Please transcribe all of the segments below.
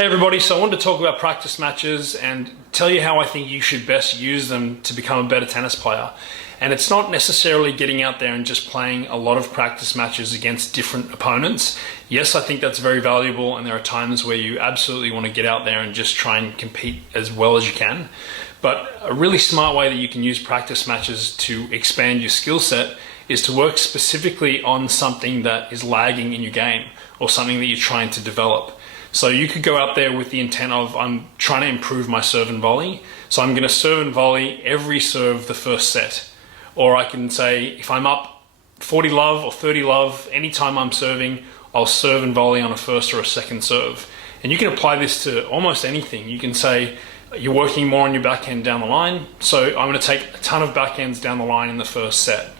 Hey everybody, so I wanted to talk about practice matches and tell you how I think you should best use them to become a better tennis player. And it's not necessarily getting out there and just playing a lot of practice matches against different opponents. Yes, I think that's very valuable, and there are times where you absolutely want to get out there and just try and compete as well as you can. But a really smart way that you can use practice matches to expand your skill set is to work specifically on something that is lagging in your game or something that you're trying to develop. So you could go out there with the intent of, I'm trying to improve my serve and volley, so I'm going to serve and volley every serve the first set. Or I can say, if I'm up 40 love or 30 love, anytime I'm serving, I'll serve and volley on a first or a second serve. And you can apply this to almost anything. You can say, you're working more on your backhand down the line, so I'm going to take a ton of backhands down the line in the first set.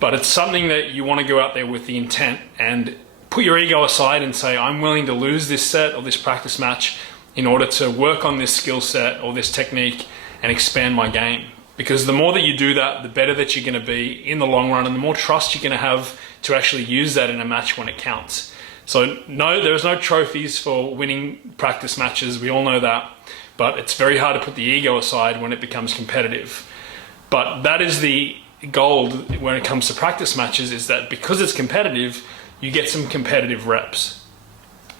But it's something that you want to go out there with the intent and put your ego aside and say, I'm willing to lose this set or this practice match in order to work on this skill set or this technique and expand my game. Because the more that you do that, the better that you're going to be in the long run, and the more trust you're going to have to actually use that in a match when it counts. So no, there's no trophies for winning practice matches. We all know that. But it's very hard to put the ego aside when it becomes competitive. But that is the goal when it comes to practice matches, is that because it's competitive, you get some competitive reps.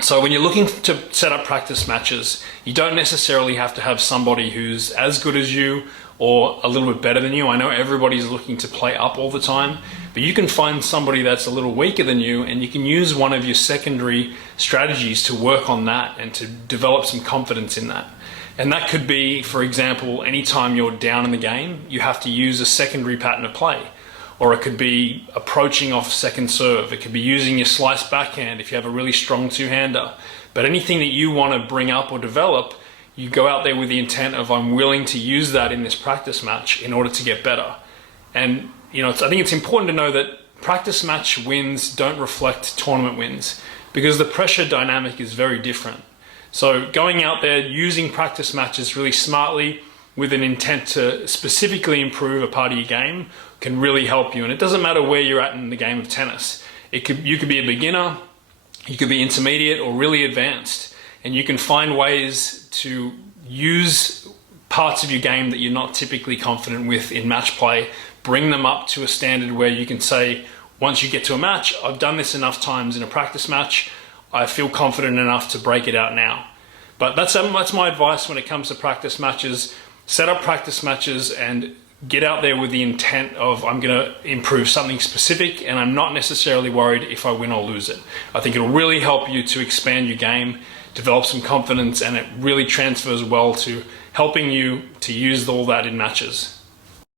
So when you're looking to set up practice matches, you don't necessarily have to have somebody who's as good as you or a little bit better than you. I know everybody's looking to play up all the time, but you can find somebody that's a little weaker than you, and you can use one of your secondary strategies to work on that and to develop some confidence in that. And that could be, for example, anytime you're down in the game, you have to use a secondary pattern of play. Or it could be approaching off second serve. It could be using your slice backhand if you have a really strong two-hander. But anything that you want to bring up or develop, you go out there with the intent of, I'm willing to use that in this practice match in order to get better. And I think it's important to know that practice match wins don't reflect tournament wins, because the pressure dynamic is very different. So going out there using practice matches really smartly with an intent to specifically improve a part of your game can really help you. And it doesn't matter where you're at in the game of tennis. You could be a beginner, you could be intermediate or really advanced, and you can find ways to use parts of your game that you're not typically confident with in match play, bring them up to a standard where you can say, once you get to a match, I've done this enough times in a practice match, I feel confident enough to break it out now. But that's my advice when it comes to practice matches. Set up practice matches and get out there with the intent of, I'm going to improve something specific, and I'm not necessarily worried if I win or lose it. I think it'll really help you to expand your game, develop some confidence, and it really transfers well to helping you to use all that in matches.